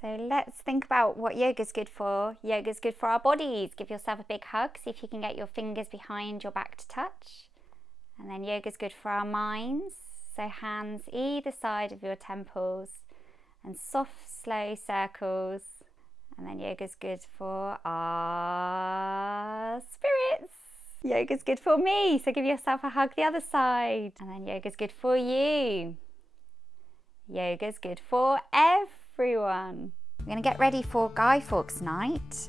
So let's think about what yoga's good for. Yoga's good for our bodies. Give yourself a big hug. See if you can get your fingers behind your back to touch. And then yoga's good for our minds. So hands either side of your temples and soft, slow circles. And then yoga's good for our spirits. Yoga's good for me. So give yourself a hug the other side. And then yoga's good for you. Yoga's good for everyone. We're going to get ready for Guy Fawkes night.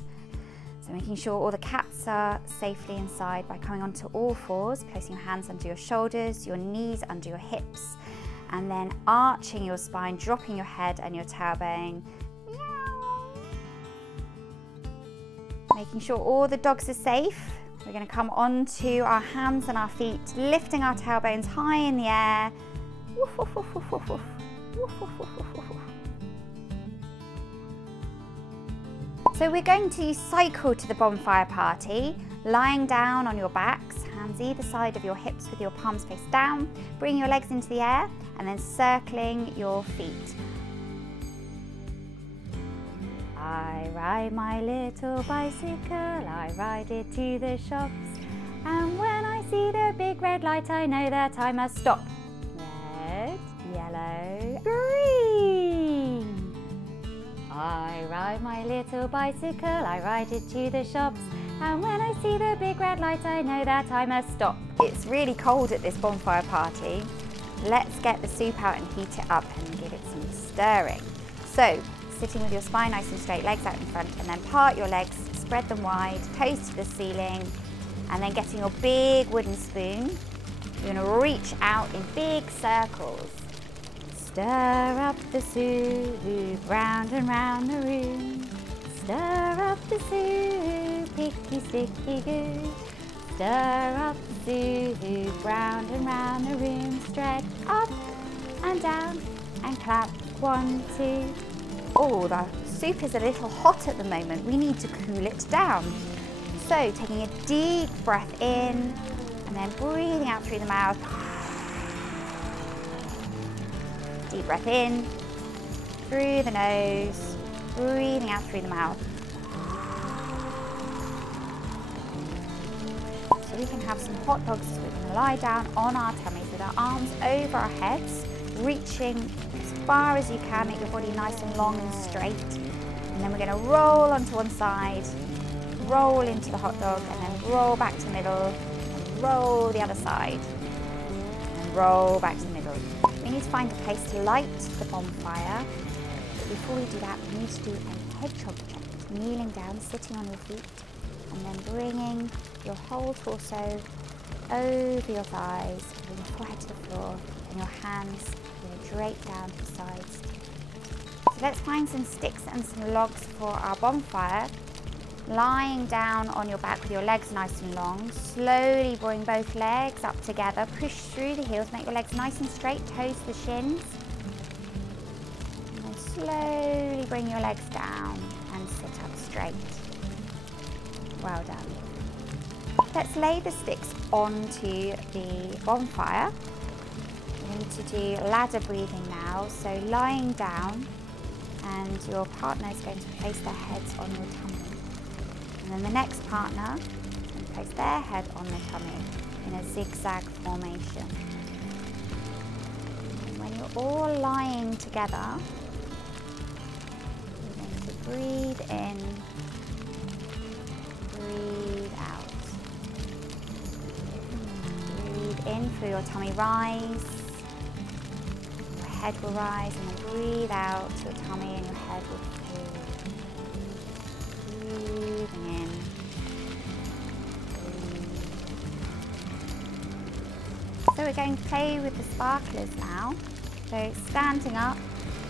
So making sure all the cats are safely inside by coming onto all fours, placing your hands under your shoulders, your knees under your hips, and then arching your spine, dropping your head and your tailbone. Meow. Making sure all the dogs are safe. We're going to come onto our hands and our feet, lifting our tailbones high in the air. Woof, woof, woof, woof, woof, woof. Woof, woof, woof, woof, woof. So we're going to cycle to the bonfire party, lying down on your backs, hands either side of your hips with your palms face down, bring your legs into the air and then circling your feet. I ride my little bicycle, I ride it to the shops, and when I see the big red light I know that I must stop. Red, yellow, green. I ride my little bicycle, I ride it to the shops, and when I see the big red light I know that I must stop. It's really cold at this bonfire party. Let's get the soup out and heat it up and give it some stirring. So, sitting with your spine nice and straight, legs out in front, and then part your legs, spread them wide, toes to the ceiling, and then getting your big wooden spoon, you're going to reach out in big circles. Stir up the soup, round and round the room. Stir up the soup, picky sticky goo. Stir up the soup, round and round the room. Stretch up and down and clap. 1, 2. Oh, the soup is a little hot at the moment. We need to cool it down. So taking a deep breath in and then breathing out through the mouth. Deep breath in, through the nose, breathing out through the mouth. So we can have some hot dogs. So we're going to lie down on our tummies with our arms over our heads, reaching as far as you can, make your body nice and long and straight. And then we're going to roll onto one side, roll into the hot dog, and then roll back to the middle, and roll the other side, and roll back to the middle. We need to find a place to light the bonfire, but before we do that, we need to do a hedgehog check. Kneeling down, sitting on your feet, and then bringing your whole torso over your thighs, bring your forehead to the floor, and your hands drape down to the sides. So let's find some sticks and some logs for our bonfire. Lying down on your back with your legs nice and long, slowly bring both legs up together, push through the heels, make your legs nice and straight, toes to the shins. And then slowly bring your legs down and sit up straight. Well done. Let's lay the sticks onto the bonfire. We're going to do ladder breathing now, so lying down, and your partner is going to place their heads on your tummy. And then the next partner can place their head on the tummy in a zigzag formation. And when you're all lying together, you're going to breathe in, breathe out. Breathe in, feel your tummy rise, your head will rise, and then breathe out, your tummy and your head will fall. Breathing in. So we're going to play with the sparklers now. So standing up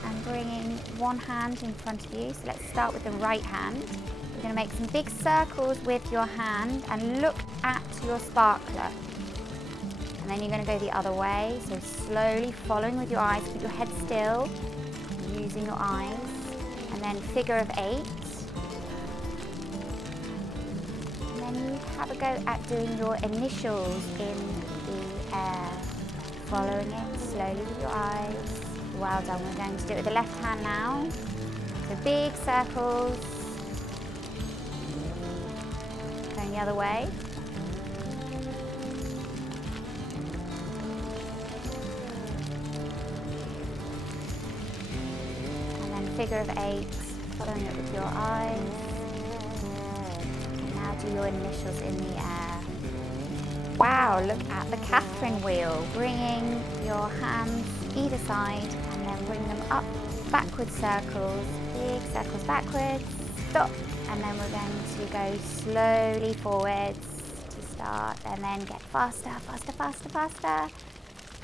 and bringing one hand in front of you. So let's start with the right hand. You're going to make some big circles with your hand and look at your sparkler. And then you're going to go the other way. So slowly following with your eyes, keep your head still, using your eyes. And then figure of 8. You have a go at doing your initials in the air, following it slowly with your eyes. Well done. We're going to do it with the left hand now. So So big circles. Going the other way. And then figure of 8, following it with your eyes. And now do your initials in the air. Wow, look at the Catherine wheel. Bringing your hands either side and then bring them up, backward circles, big circles backwards, stop. And then we're going to go slowly forwards to start and then get faster, faster, faster, faster.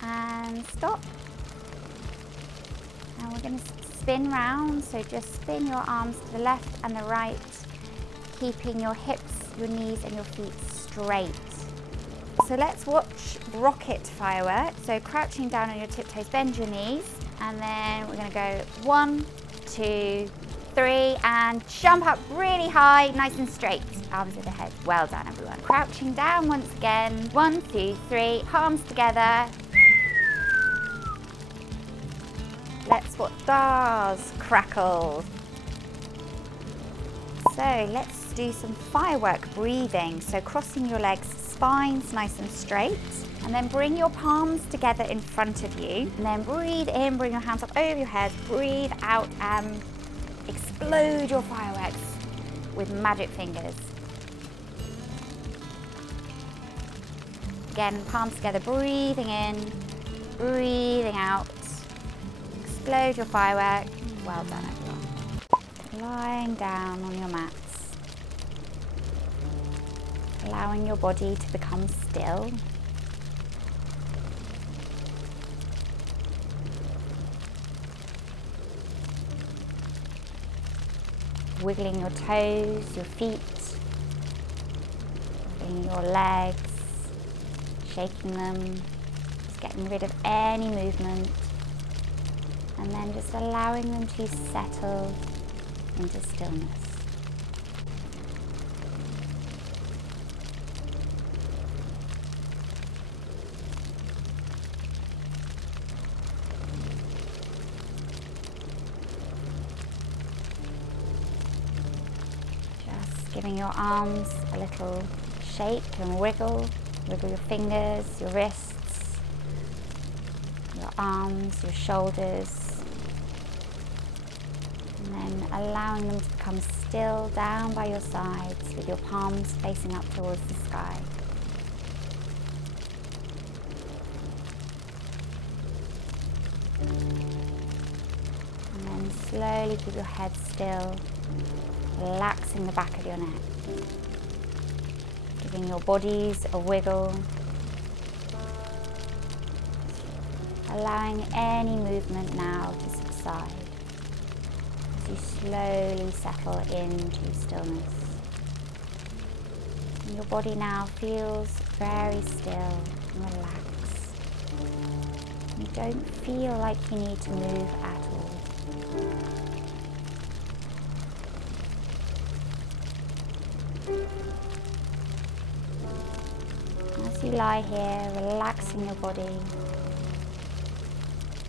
And stop. And we're going to spin round, so just spin your arms to the left and the right, keeping your hips, your knees and your feet straight. So let's watch rocket firework. So crouching down on your tiptoes, bend your knees, and then we're going to go 1, 2, 3, and jump up really high, nice and straight. Arms at the head. Well done, everyone. Crouching down once again. 1, 2, 3, palms together. Let's watch stars crackle. So let's do some firework breathing. So crossing your legs, spines nice and straight, and then bring your palms together in front of you, and then breathe in, bring your hands up over your head, breathe out and explode your fireworks with magic fingers. Again, palms together, breathing in, breathing out, explode your firework. Well done, everyone. Lying down on your mats. Allowing your body to become still. Wiggling your toes, your feet, wiggling your legs, shaking them, just getting rid of any movement, and then just allowing them to settle into stillness. Giving your arms a little shake and wiggle. Wiggle your fingers, your wrists, your arms, your shoulders. And then allowing them to become still down by your sides with your palms facing up towards the sky. And then slowly keep your head still. Relaxing the back of your neck, giving your bodies a wiggle, allowing any movement now to subside as you slowly settle into stillness. And your body now feels very still and relaxed. You don't feel like you need to move at all. As you lie here, relaxing your body,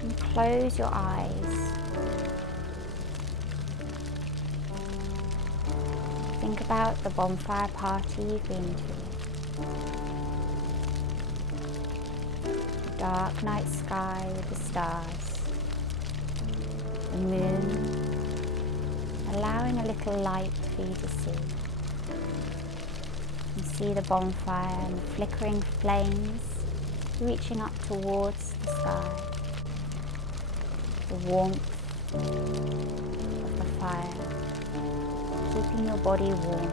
and close your eyes. Think about the bonfire party you've been to. The dark night sky with the stars. The moon, allowing a little light for you to see. You see the bonfire and the flickering flames reaching up towards the sky. The warmth of the fire, keeping your body warm.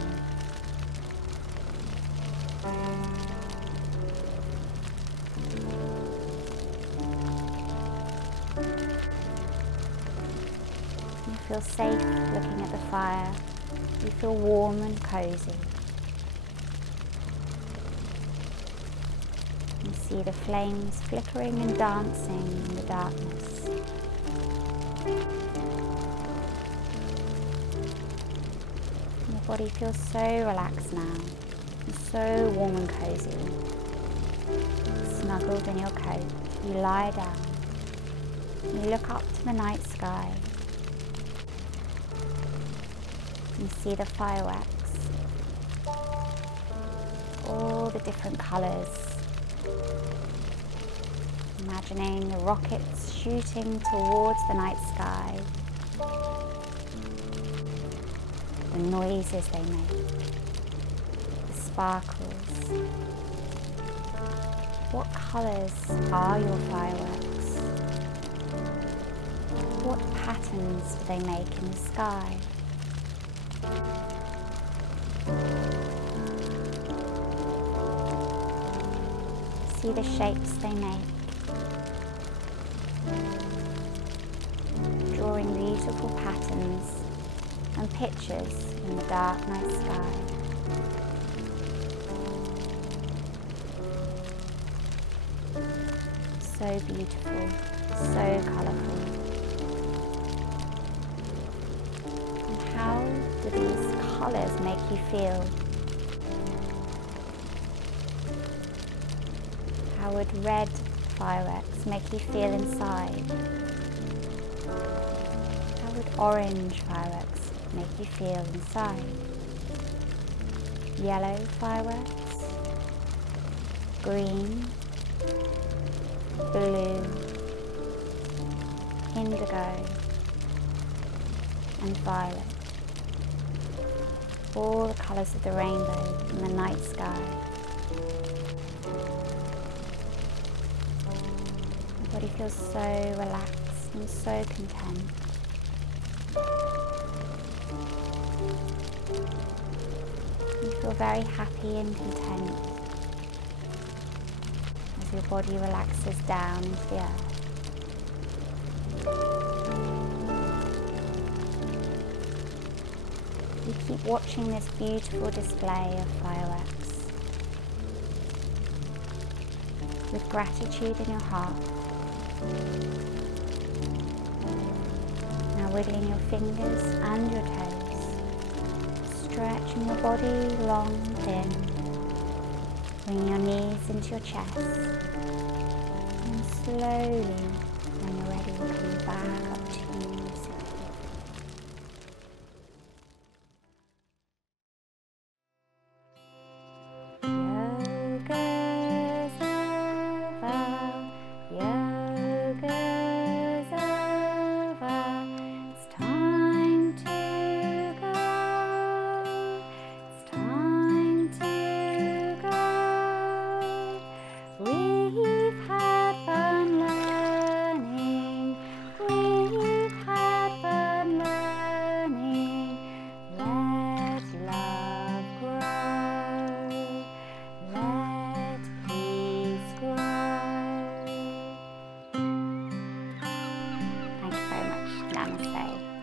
You feel safe looking at the fire. You feel warm and cozy. You see the flames flickering and dancing in the darkness. Your body feels so relaxed now, and so warm and cozy. Snuggled in your coat, you lie down. You look up to the night sky. You see the fireworks, all the different colours. Imagining the rockets shooting towards the night sky, the noises they make, the sparkles. What colours are your fireworks? What patterns do they make in the sky? See the shapes they make, drawing beautiful patterns and pictures in the dark night sky. So beautiful, so colourful. And how do these colours make you feel? How would red fireworks make you feel inside? How would orange fireworks make you feel inside? Yellow fireworks, green, blue, indigo and violet. All the colours of the rainbow in the night sky. My body feels so relaxed and so content. You feel very happy and content as your body relaxes down into the earth. You keep watching this beautiful display of fireworks with gratitude in your heart. Now wiggling your fingers and your toes, stretching your body long and thin, bringing your knees into your chest, and slowly, when you're ready, coming back up to your knees. Namaste.